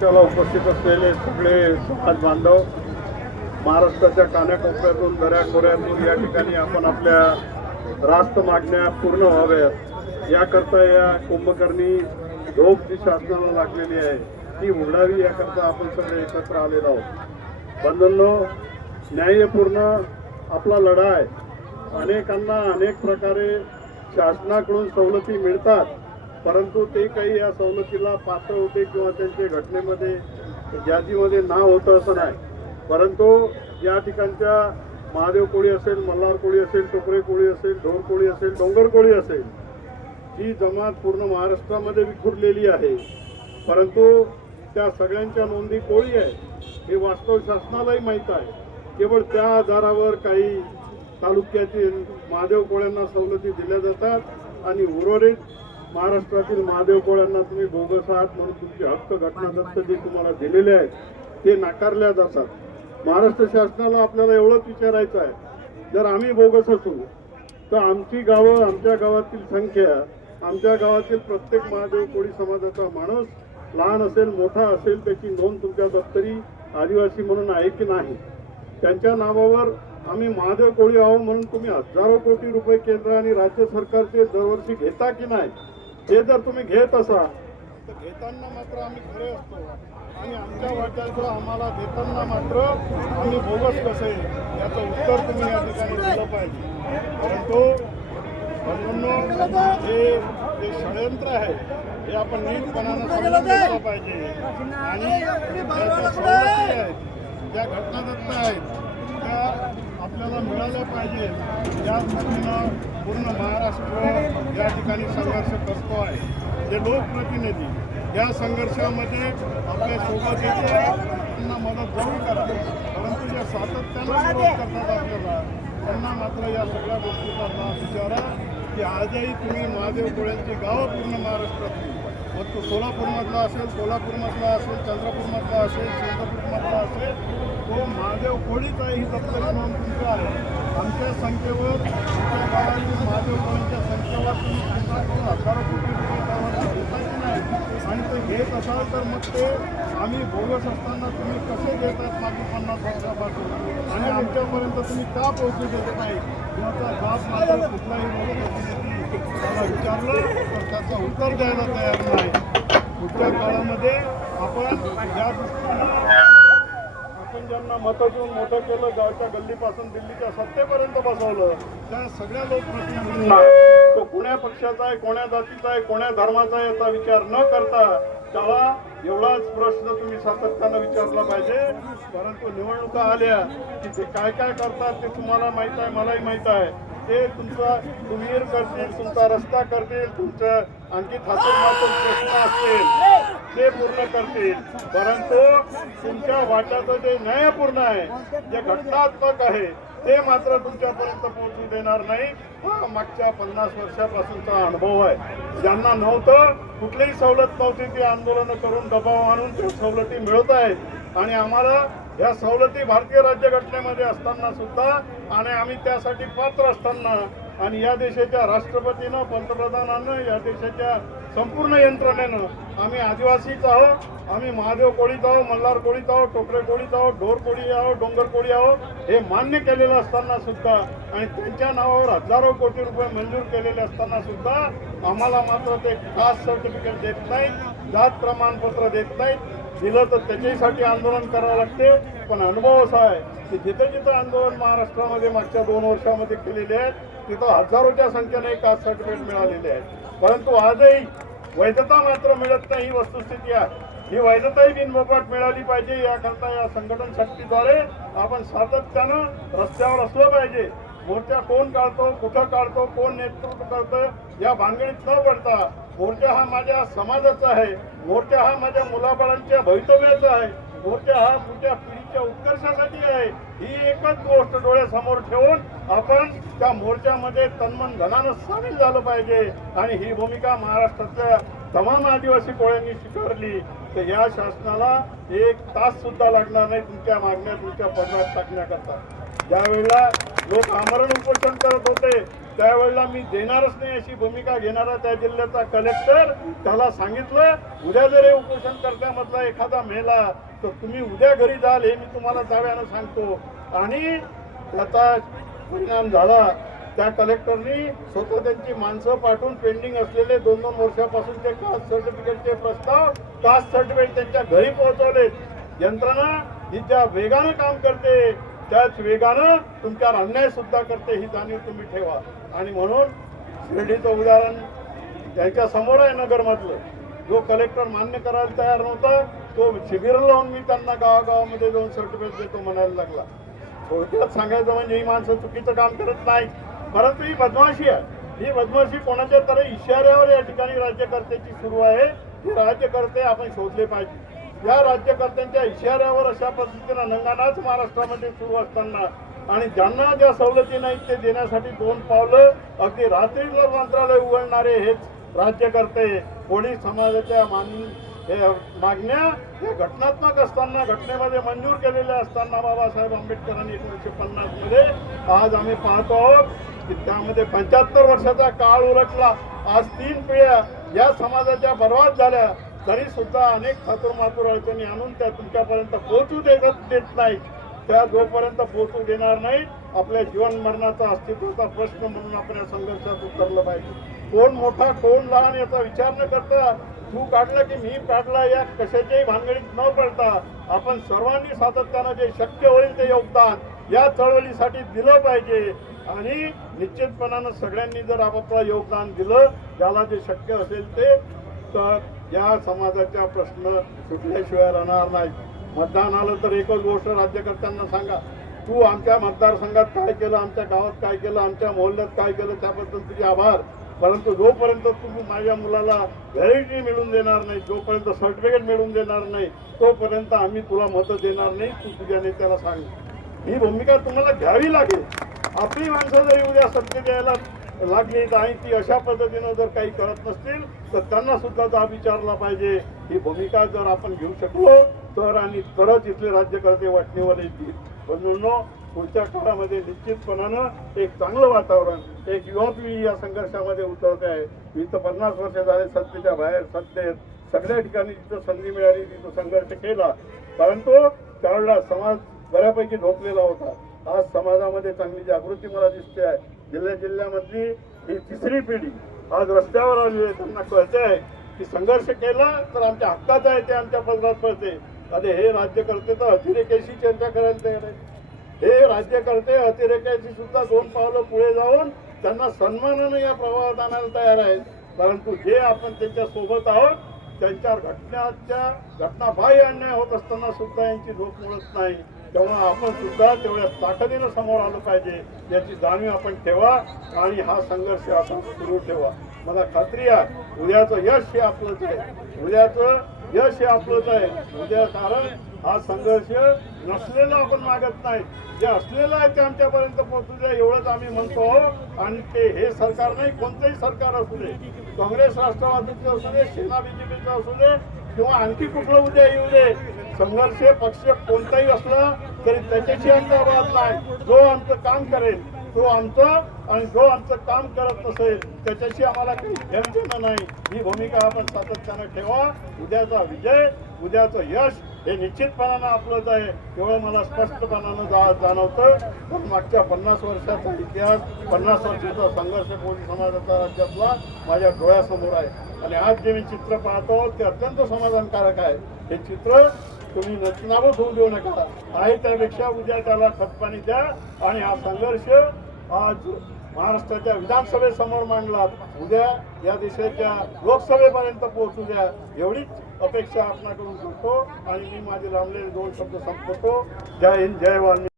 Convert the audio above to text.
त्याला उपस्थित असलेले सगळे समाज बांधव महाराष्ट्राच्या कानाकोपऱ्यातून दऱ्याखोऱ्यातून या ठिकाणी आपण आपल्या रास्त मागण्या पूर्ण व्हाव्यात. याकरता या कुंभकर्णी झोप जी शासनाला लागलेली आहे ती उघडावी याकरता आपण सगळे एकत्र आलेलो आहोत. बंधनो न्यायपूर्ण आपला लढा आहे. अनेकांना अनेक प्रकारे शासनाकडून सवलती मिळतात. परंतु ते काही या सवलतीला पात्र होते किंवा त्यांच्या घटनेमध्ये यादीमध्ये नाव होतं असं नाही. परंतु या ठिकाणच्या महादेव कोळी असेल मल्हार कोळी असेल टोकरे कोळी असेल ढोर कोळी असेल डोंगर कोळी असेल ही जमात पूर्ण महाराष्ट्रामध्ये विखुरलेली आहे. परंतु त्या सगळ्यांच्या नोंदी कोळी आहे हे वास्तव शासनालाही माहीत आहे. केवळ त्या आधारावर काही तालुक्यातील महादेव कोळ्यांना सवलती दिल्या जातात आणि उर्वरित महाराष्ट्रातील महादेव कोळ्यांना तुम्ही बोगस आहात म्हणून तुमचे हक्क घटनादत्त जे तुम्हाला दिलेले आहेत ते नाकारल्या जातात. महाराष्ट्र शासनाला आपल्याला एवढंच विचारायचं आहे. जर आम्ही बोगस असू तर आमची गावं आमच्या गावातील संख्या आमच्या गावातील प्रत्येक महादेव कोळी समाजाचा माणूस लहान असेल मोठा असेल त्याची नोंद तुमच्या दप्तरी आदिवासी म्हणून आहे की नाही? त्यांच्या नावावर आम्ही महादेव कोळी आहो म्हणून तुम्ही हजारो कोटी रुपये केंद्र आणि राज्य सरकारचे दरवर्षी घेता की नाही? हे जर तुम्ही घेत असाल. तर घेताना मात्र आम्ही खरे असतो. आणि आमच्या वाट्याचं आम्हाला देताना मात्र आम्ही बोगस कसे याचं उत्तर तुम्ही या ठिकाणी दिलं पाहिजे. परंतु बंधूंनो, हे जे षडयंत्र आहे हे आपण नीटपणानं समजून घेतलं पाहिजे. आणि ज्या ज्या सवलती आहेत ज्या घटनादत्त आहेत त्या आपल्याला मिळाल्या पाहिजे. या दृष्टीनं पूर्ण महाराष्ट्र या ठिकाणी संघर्ष करतो आहे. जे लोकप्रतिनिधी या संघर्षामध्ये आपल्यासोबत त्यांना मदत जरूर करा परंतु जे सातत्यानं विरोध करतात आपल्याला त्यांना मात्र या सगळ्या गोष्टीचा लाभ विचारा की आजही तुम्ही महादेव कोळ्यांची गावं पूर्ण महाराष्ट्रातली मग तो सोलापूरमधला असेल कोल्हापूरमधला असेल चंद्रपूरमधला असेल चंद्रपूरमधला असेल तो महादेव कोळीचा ही तुमची आहे आमच्या संख्येवर आमच्या गावातील महादेव कोळींच्या संख्येवर तुम्ही चिंता करून हजारो कोटी रुपये त्यावर घेता की नाही? आणि ते घेत असाल तर मग ते आम्ही बोगस असताना तुम्ही कसे देतात मागील पन्नास वर्षापासून? आणि आमच्यापर्यंत तुम्ही का पोहोचू देत नाही? याचा जाब माझा कुठलाही लोकप्रतिनिधी त्याला विचारलं तर त्याचं उत्तर द्यायला तयार नाही. पुढच्या काळामध्ये आपण या दृष्टीनं ज्यांना मतं देऊन मोठं केलं गावच्या गल्लीपासून दिल्लीच्या सत्तेपर्यंत बसवलं त्या सगळ्या लोकप्रतिनिधींना तो कोण्या पक्षाचा आहे कोण्या जातीचा आहे कोण्या धर्माचा आहे याचा विचार न करता त्याला एवढाच प्रश्न तुम्ही सातत्यानं विचारला पाहिजे. परंतु निवडणुका आल्या की ते काय काय करतात ते तुम्हाला माहीत आहे मलाही माहीत आहे. ते तुमचा तुम्ही करतील तुमचा रस्ता करतील तुमचं आणखी थातून प्रश्न असतील. ते पूर्ण करतील. परंतु तुमच्या वाट्याचं जे न्यायपूर्ण आहे जे घटनात्मक आहे ते मात्र तुमच्यापर्यंत पोहोचू देणार नाही. हा मागच्या पन्नास वर्षापासूनचा अनुभव आहे. ज्यांना नव्हतं कुठलीही सवलत नव्हती ती आंदोलनं करून दबाव आणून त्या सवलती मिळत आहेत. आणि आम्हाला या सवलती भारतीय राज्यघटनेमध्ये असताना सुद्धा आणि आम्ही त्यासाठी पात्र असताना आणि या देशाच्या राष्ट्रपतीनं पंतप्रधानानं या देशाच्या संपूर्ण यंत्रणेनं आम्ही आदिवासीच आहोत. आम्ही महादेव कोळीत आहोत मल्हार कोळीत आहोत टोकरे कोळीत आहोत ढोर कोळी आहोत डोंगर कोळी आहोत हे मान्य केलेलं असताना सुद्धा आणि त्यांच्या नावावर हजारो कोटी रुपये मंजूर केलेले असताना सुद्धा आम्हाला मात्र ते कास्ट सर्टिफिकेट देत नाहीत जात प्रमाणपत्र देत नाहीत. दिलं तर त्याच्यासाठी आंदोलन करावं लागते. पण अनुभव असा आहे की जिथं जिथं आंदोलन महाराष्ट्रामध्ये मागच्या दोन वर्षामध्ये केलेले आहेत तिथं हजारोच्या संख्येने कास्ट सर्टिफिकेट मिळालेले आहेत. परंतु आजही वैधता मात्र मिळत नाही ही वस्तुस्थिती आहे. ही वैधताही बिनमोकाट मिळाली पाहिजे याकरता या संघटन शक्तीद्वारे आपण सातत्यानं रस्त्यावर असलं पाहिजे. मोर्चा कोण काढतो कुठं काढतो कोण नेतृत्व करतं या भानगडीत न पडता मोर्चा हा माझ्या समाजाचा आहे. मोर्चा हा माझ्या मुलाबाळांच्या भवितव्याचा आहे. मोर्चा हा पुढच्या पिढीच्या उत्कर्षासाठी आहे. ही एकच गोष्ट डोळ्यासमोर ठेवून आपण त्या मोर्चामध्ये तन्मन धनानं सामील झालं पाहिजे. आणि ही भूमिका महाराष्ट्रातल्या तमाम आदिवासी कोळ्यांनी स्वीकारली. तर या शासनाला एक तास सुद्धा लागणार नाही तुमच्या मागण्या तुमच्या पदरात टाकण्याकरता. ज्यावेळेला लोक आमरण उपोषण करत होते. त्यावेळेला मी देणारच नाही अशी भूमिका घेणारा त्या जिल्ह्याचा कलेक्टर त्याला सांगितलं उद्या जर हे उपोषण करत्यामधला एखादा मेला तर तुम्ही उद्या घरी जाल हे मी तुम्हाला जाव्यानं सांगतो. आणि त्याचा परिणाम झाला. त्या कलेक्टरनी स्वतः त्यांची माणसं पाठवून पेंडिंग असलेले दोन दोन वर्षापासूनचे कास्ट सर्टिफिकेटचे प्रस्ताव कास्ट सर्टिफिकेट त्यांच्या घरी पोहोचवलेत. यंत्रणा ही ज्या वेगानं काम करते त्याच वेगानं तुमच्यावर अन्याय सुद्धा करते ही जाणीव तुम्ही ठेवा. आणि म्हणून शिर्डीचं उदाहरण त्यांच्यासमोर आहे नगरमधलं. जो कलेक्टर मान्य करायला तयार नव्हता तो शिबिर लावून मी त्यांना गावागावामध्ये जाऊन सर्टिफिकेट देतो म्हणायला लागला. थोडक्यात सांगायचं म्हणजे ही माणसं चुकीचं काम करत नाही परंतु ही बदमाशी आहे. ही बदमाशी कोणाच्या तरी इशाऱ्यावर या ठिकाणी राज्यकर्त्याची सुरू आहे. हे राज्यकर्ते आपण शोधले पाहिजे. या राज्यकर्त्यांच्या इशाऱ्यावर अशा पद्धतीनं नंगानाच महाराष्ट्रामध्ये सुरू असताना आणि ज्यांना ज्या सवलती नाहीत ते देण्यासाठी दोन पावलं अगदी रात्रीला मंत्रालय उघडणारे हेच राज्यकर्ते कोळी समाजाच्या मान हे मागण्या हे घटनात्मक असताना घटनेमध्ये मंजूर केलेल्या असताना बाबासाहेब आंबेडकरांनी एकोणीसशे पन्नासमध्ये आज आम्ही पाहतो आहोत की त्यामध्ये पंच्याहत्तर वर्षाचा काळ उलटला. आज तीन पिढ्या या समाजाच्या बर्बाद झाल्या. तरी सुद्धा अनेक खातूर मातूर अडचणी आणून त्या तुमच्यापर्यंत पोहोचू देत देत नाही त्या जोपर्यंत पोहोचू देणार नाही आपल्या जीवन मरणाचा अस्तित्वाचा प्रश्न म्हणून आपण या संघर्षात उतरलं पाहिजे. कोण मोठा कोण लहान याचा विचार न करता तू काढला की मी काढला या कशाच्याही भानगडीत न पडता आपण सर्वांनी सातत्यानं जे शक्य होईल ते योगदान या चळवळीसाठी दिलं पाहिजे. आणि निश्चितपणानं सगळ्यांनी जर आपापलं योगदान दिलं त्याला जे शक्य असेल ते तर या समाजाचा प्रश्न सुटल्याशिवाय राहणार नाही. मतदान आलं तर एकच गोष्ट राज्यकर्त्यांना सांगा. तू आमच्या मतदारसंघात काय केलं आमच्या गावात काय केलं आमच्या मोहल्ल्यात काय केलं त्याबद्दल तुझे आभार. परंतु जोपर्यंत तू माझ्या मुलाला व्हॅलिडिटी मिळून देणार नाही जोपर्यंत सर्टिफिकेट मिळून देणार नाही तोपर्यंत आम्ही तुला मतं देणार नाही तू तुझ्या नेत्याला सांग. ही भूमिका तुम्हाला घ्यावी लागेल. आपली माणसं जरी उद्या सत्य द्यायला लागली आणि ती अशा पद्धतीनं जर काही करत नसतील तर त्यांना सुद्धा जा विचारला पाहिजे. ही भूमिका जर आपण घेऊ शकलो तर आणि तरच इथले राज्यकर्ते वाटणीवर येतील. म्हणून पुढच्या काळामध्ये निश्चितपणानं एक चांगलं वातावरण एक युवा पिढी या संघर्षामध्ये उतरते आहे. मी तर पन्नास वर्ष झाले सत्तेच्या बाहेर सत्तेत. सगळ्या ठिकाणी जिथं संधी मिळाली तिथं संघर्ष केला. परंतु त्यावेळेला समाज बऱ्यापैकी झोपलेला होता. आज समाजामध्ये चांगली जागृती मला दिसते आहे. जिल्ह्या जिल्ह्यामधली ही तिसरी पिढी. आज रस्त्यावर आली आहे त्यांना कळते आहे की संघर्ष केला तर आमच्या हक्काचं आहे ते आमच्या पदरात पडते अरे हे राज्यकर्ते तर अतिरेक्याशी चर्चा करायला तयार आहे हे राज्यकर्ते अतिरेक्याशी सुद्धा दोन पावलं पुढे जाऊन त्यांना सन्मानानं या प्रवाहात आणायला तयार आहेत. परंतु जे आपण त्यांच्यासोबत आहोत त्यांच्या घटनाच्या घटनाबाह्य अन्याय होत असताना सुद्धा यांची झोप मिळत नाही. तेव्हा आपण सुद्धा तेवढ्या ताकदीनं समोर आलं पाहिजे याची जाणीव आपण ठेवा आणि हा संघर्ष आपण सुरू ठेवा. मला खात्री आहे उद्याचं यश हे आपलंच आहे. उद्याचं यश हे आपलंच आहे. उद्या कारण हा संघर्ष नसलेला आपण मागत नाही. जे असलेलं आहे ते आमच्यापर्यंत पोहोचू द्या एवढंच आम्ही म्हणतो. आणि ते हे सरकार नाही कोणतंही सरकार असू दे. काँग्रेस राष्ट्रवादीचं असू दे सेना बीजेपीचं असू दे किंवा आणखी कुठलं उद्या येऊ दे. संघर्ष पक्ष कोणताही असला तरी त्याच्याशी आमचा वाद नाही. जो आमचं काम करेल तो आमचं आणि जो आमचं काम करत नसेल त्याच्याशी आम्हाला काही घेणं देणं नाही. ही भूमिका आपण सातत्यानं ठेवा. उद्याचा विजय उद्याचं यश हे निश्चितपणानं आपलंच आहे केवळ मला स्पष्टपणानं जा जाणवतं पण मागच्या पन्नास वर्षाचा इतिहास पन्नास वर्षाचा संघर्ष कोळी समाजाचा राज्यातला माझ्या डोळ्यासमोर आहे. आणि आज जे मी चित्र पाहतो ते अत्यंत समाधानकारक आहे. हे चित्र तुम्ही नचनावत होऊ देऊ नका. आहे त्यापेक्षा उद्या त्याला खतपाणी द्या. आणि हा संघर्ष आज महाराष्ट्राच्या विधानसभेसमोर मांडला उद्या या देशाच्या लोकसभेपर्यंत पोहोचू द्या. एवढीच अपेक्षा आपणाकडून करतो आणि मी माझे लांबलेले दोन शब्द संपवतो. जय हिंद जय वाल्मिकी.